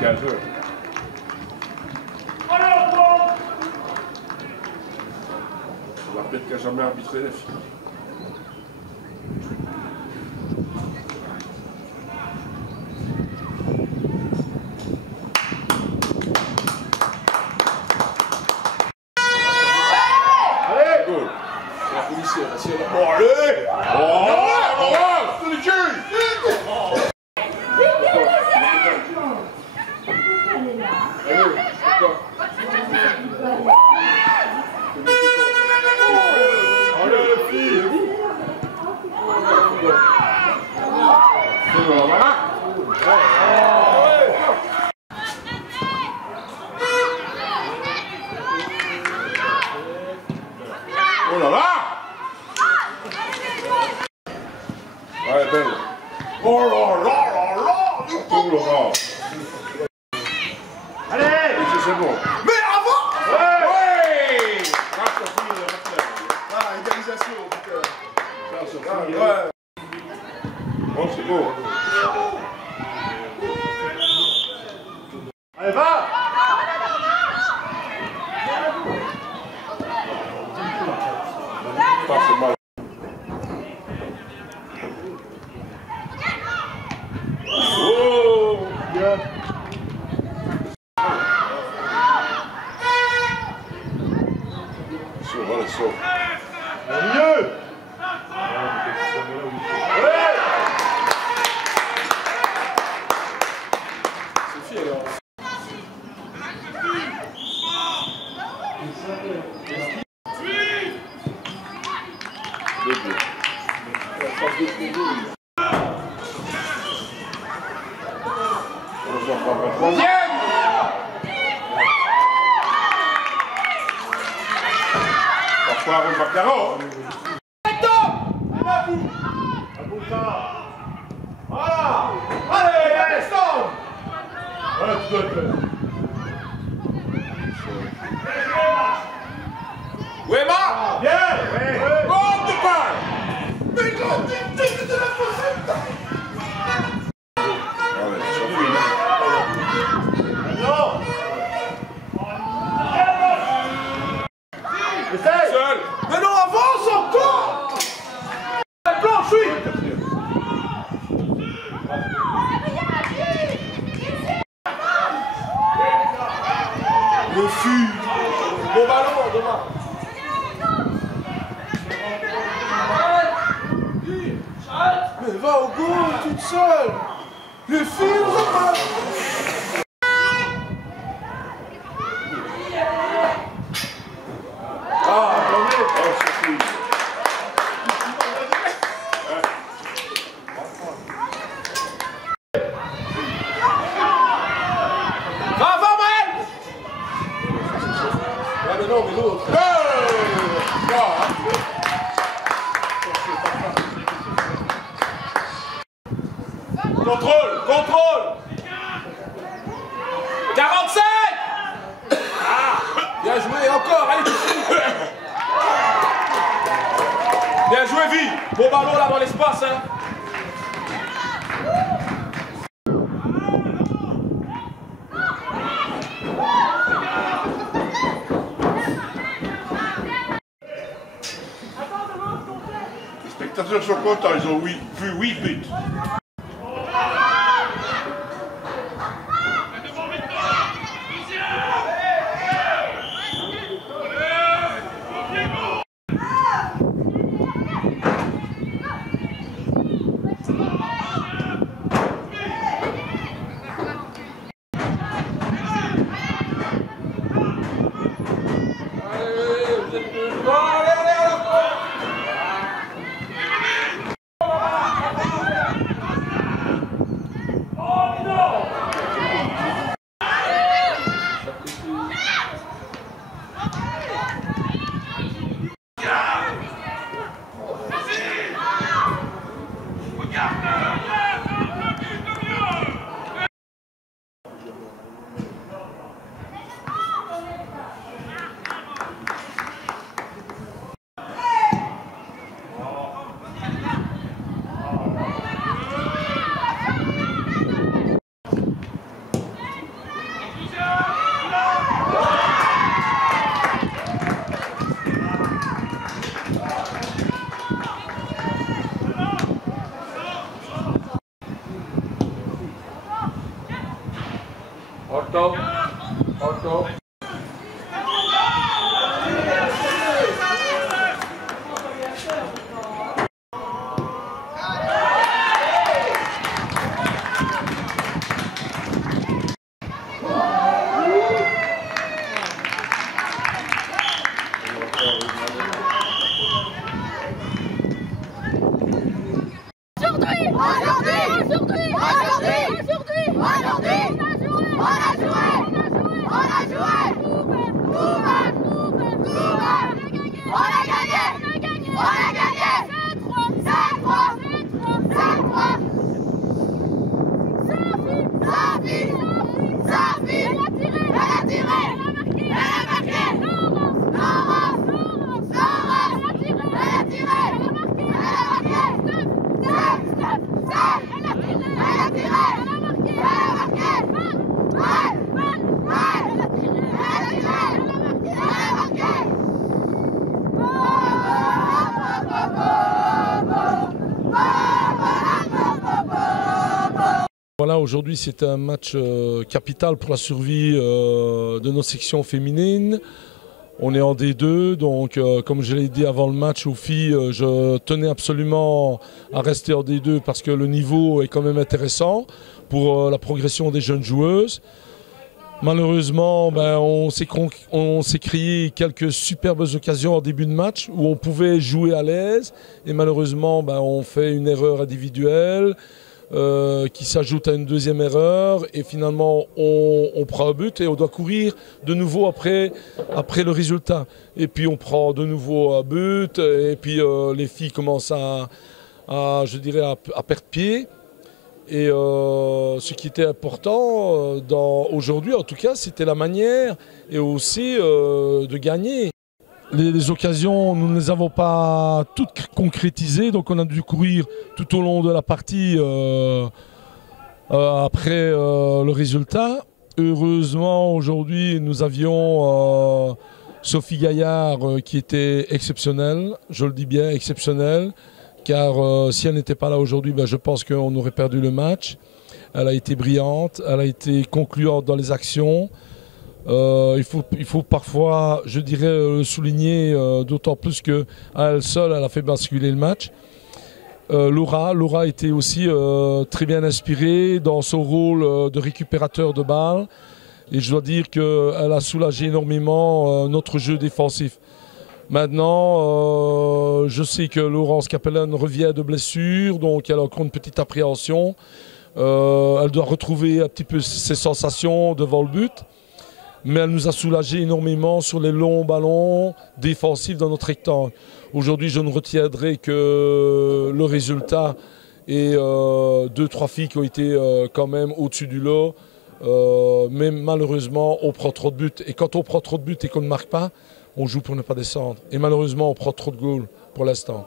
15 heures. On va peut-être qu'à jamais arbitrer les filles. Allez, go. La policière, bon, allez. Oh là là! Ouais, belle. Oh là là là là! Oh là là! Allez! C'est bon. Mais avant! Ouais! Ouais! Ah, égalisation, putain. Ouais. Oh, c'est beau. Allez, va! Pas c'est mal. Oh! Bien. Sauve, allez, sauve. Mieux! Ouais! C'est fini alors. Troisième! Parfois, on va faire voilà! Allez, allez, stop! Voilà, tu dois être. Wema! Bien! Bombe de balle! Mais quand tu de la possible! Allez, ça fait. Non! Seul! Mais non, avance encore! La planche, oui! Le fût! Bon ballon, demain! Mais va au goal toute seule! Le fût, demain! Ah, attendez! Oh, c'est cool! Non, mais l'autre. Contrôle, contrôle. 45. Ah, bien joué, encore, allez tout de suite. Bien joué, Vie. Bon ballon là dans l'espace, hein. Les spectateurs sont contents, ils ont vu 8 buts. Auto. Auto. Voilà, aujourd'hui c'est un match capital pour la survie de nos sections féminines. On est en D2, donc comme je l'ai dit avant le match aux filles, je tenais absolument à rester en D2 parce que le niveau est quand même intéressant pour la progression des jeunes joueuses. Malheureusement, on s'est créé quelques superbes occasions en début de match où on pouvait jouer à l'aise et malheureusement on fait une erreur individuelle. Qui s'ajoute à une deuxième erreur et finalement on prend un but et on doit courir de nouveau après le résultat. Et puis on prend de nouveau un but et puis les filles commencent à perdre pied. Et ce qui était important aujourd'hui en tout cas, c'était la manière et aussi de gagner. Les occasions, nous ne les avons pas toutes concrétisées, donc on a dû courir tout au long de la partie après le résultat. Heureusement, aujourd'hui, nous avions Sophie Gaillard qui était exceptionnelle, je le dis bien exceptionnelle, car si elle n'était pas là aujourd'hui, je pense qu'on aurait perdu le match. Elle a été brillante, elle a été concluante dans les actions. Il faut parfois, je dirais, souligner, d'autant plus qu'à elle seule, elle a fait basculer le match. Laura était aussi très bien inspirée dans son rôle de récupérateur de balles. Et je dois dire qu'elle a soulagé énormément notre jeu défensif. Maintenant, je sais que Laurence Capellen revient de blessure, donc elle a encore une petite appréhension. Elle doit retrouver un petit peu ses sensations devant le but. Mais elle nous a soulagé énormément sur les longs ballons défensifs dans notre rectangle. Aujourd'hui, je ne retiendrai que le résultat et 2-3 filles qui ont été quand même au-dessus du lot. Mais malheureusement, on prend trop de buts. Et quand on prend trop de buts et qu'on ne marque pas, on joue pour ne pas descendre. Et malheureusement, on prend trop de goals pour l'instant.